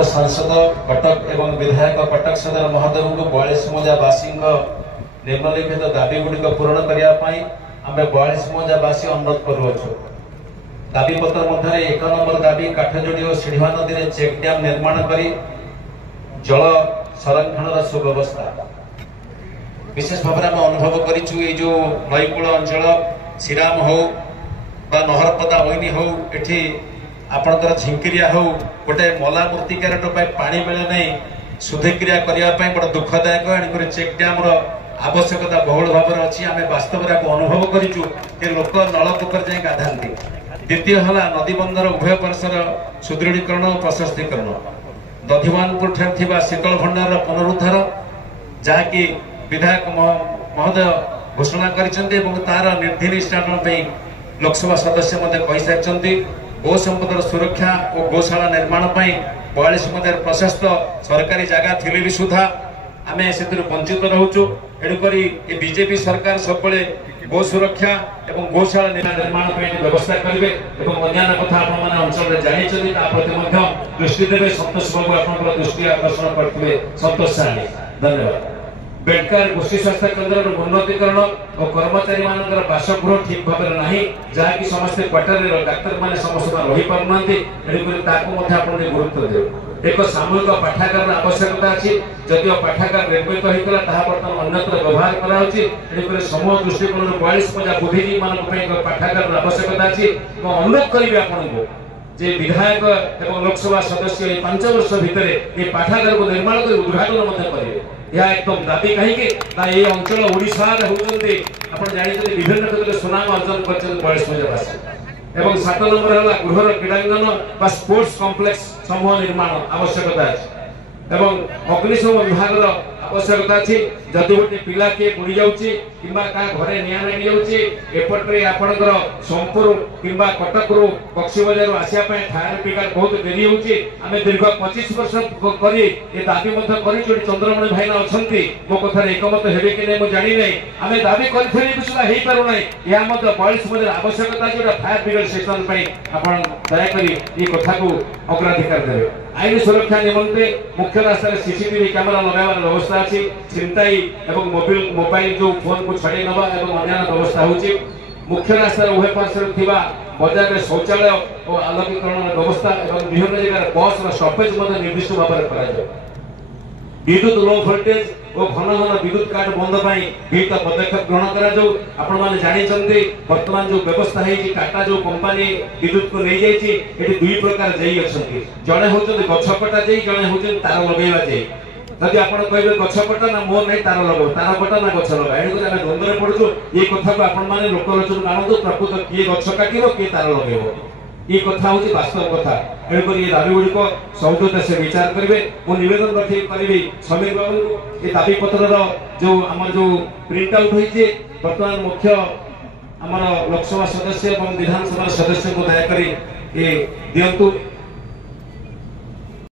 आमर सांसद कटक एवं विधायक कटक सदर महोदय को 42 मौजावासी निम्नलिखित दाबी गुड़िक पूरण करने आम 42 मौजावासी अनुरोध करुछु। दाबी पत्र मध्य 1 नंबर दाबी काठजोड़ी और सिढ़िवा नदी में चेक डैम निर्माण कर जल संरक्षण सुव्यवस्था। विशेष भाव में आम अनुभव करूँ ये जो नईकूल अंचल श्रीराम हो नहरपदा ओइनी हो एठी आपणकर झिंकिरिया हो गोटे मला मूर्तिकार पानी मिले नहीं शुद्धिक्रिया करने बड़ा दुखदायक एणुक चेक डैम आवश्यकता बहुल भाव में अच्छी आम वास्तव में अनुभव करूँ लोक नलकूप जाए गाधाती। द्वितीय है नदी बंधर उभय पार्श्वर सुदृढ़ीकरण और प्रशस्तीकरण। दधिवानपुर ठार शीतल भंडार पुनरुद्धार जहाँकि विधायक महोदय घोषणा कर तार निर्धि निष्ठाटन लोकसभा सदस्य कही सारी गो संपदर सुरक्षा और गौशाला निर्माण 42 मध्य प्रशस्त सरकारी जगह थिले भी सुधा आम से वंचित रोचु। एणुक बीजेपी सरकार सब गो सुरक्षा और गौशाला निर्माण व्यवस्था करेंगे और अन्य कथा अंचल जानते प्रति दृष्टि देवे। संतोष बाबू आप दृष्टि आकर्षण करते संतोष सानी धन्यवाद। बेडकार गोष्ठी स्वास्थ्य केन्द्र उन्नतीकरण और कर्मचारी मान बासगृह ठीक भाव में ना जहाँकि समस्ते क्वार्टर डाक्तर मैंने समस्त रही पारना गुरुत्व दे। एक सामूहिक पाठागार आवश्यकता अच्छी जदिव पाठागार निर्मित होता बर्तमान अन्यत्र व्यवहार कर समूह दृष्टिकोण 42 मजा बुद्धिजीवी मान पाठागार आवश्यकता अच्छी। अनुरोध करी आपन को जे विधायक एवं लोकसभा सदस्य 5 वर्ष भितर ये पाठागार को निर्माण कर उद्घाटन करेंगे। यह एकदम दाबी कहीं अंचल ओडिशा होती आप जानते विभिन्न क्षेत्र में सुनाम अर्जन कर। 7 नंबर है गृहर क्रीडांगन स्पोर्ट्स कॉम्प्लेक्स समूह निर्माण आवश्यकता है और अग्निशम विभाग आवश्यकता अच्छी। जदि गोटे पिला किए बुड़ी जाऊँगी कि घरे निआ लगी जापटे आपंकर सोमपुर कि कटक रू बक्सी बजार आसापी फायर ब्रिगेड बहुत देरी होम दीर्घ 25 वर्ष कर दाबी कर चंद्रमणि भाईना अच्छा मो कथार एकमत हे कि नहीं जानी नहीं आम दाबी करूना यह 42 मध्य आवश्यकता अच्छी फायर ब्रिगेड स्टेशन आप दयाकोरी ये कथा को अग्राधिकार देवे। आईन सुरक्षा निमंते मुख्य रास्तार सीसीटीवी कैमेरा लगावर व्यवस्था अच्छी। छिनताई एवं मोबाइल जो फोन को छड़े नवा एवं अन्य व्यवस्था होची। मुख्य रास्तार उभय पार्श्व थिबा बाजार में शौचालय और आलोकीकरण व्यवस्था एवं विभिन्न जगह बस स्टॉपेज निर्दिष्ट भाव में कर। विद्युत लो वोल्टेज और घन घन विद्युत काट बंद विहित पदक्षेप ग्रहण कर। बर्तमान जो व्यवस्था है टाटा जो कंपनी विद्युत को नहीं जाइए दुई प्रकार जई अच्छा जड़े हूँ गछकटा जाई जड़े हूँ तार लगेवा जाई। जदि आप कहे गछकटा ना मोर नहीं तार लगे तार कटा ना गछ लगा एणुक आम द्वंद्व पड़ू। ये कथा को आपण मैंने लोकलोचन आनंद प्रकृत किए गछ काटो किए तार लगे ये कथा हूँ वास्तव कथा। एणुक ये दाबी गुड़िक सहजता से विचार करेंगे। मुझे नवेदन करी समीर बाबू ये दाबी पत्र जो आम जो प्रिंट आउट होती बर्तमान मुख्य आम लोकसभा सदस्य और विधानसभा सदस्य को दयाकोरी दिंतु।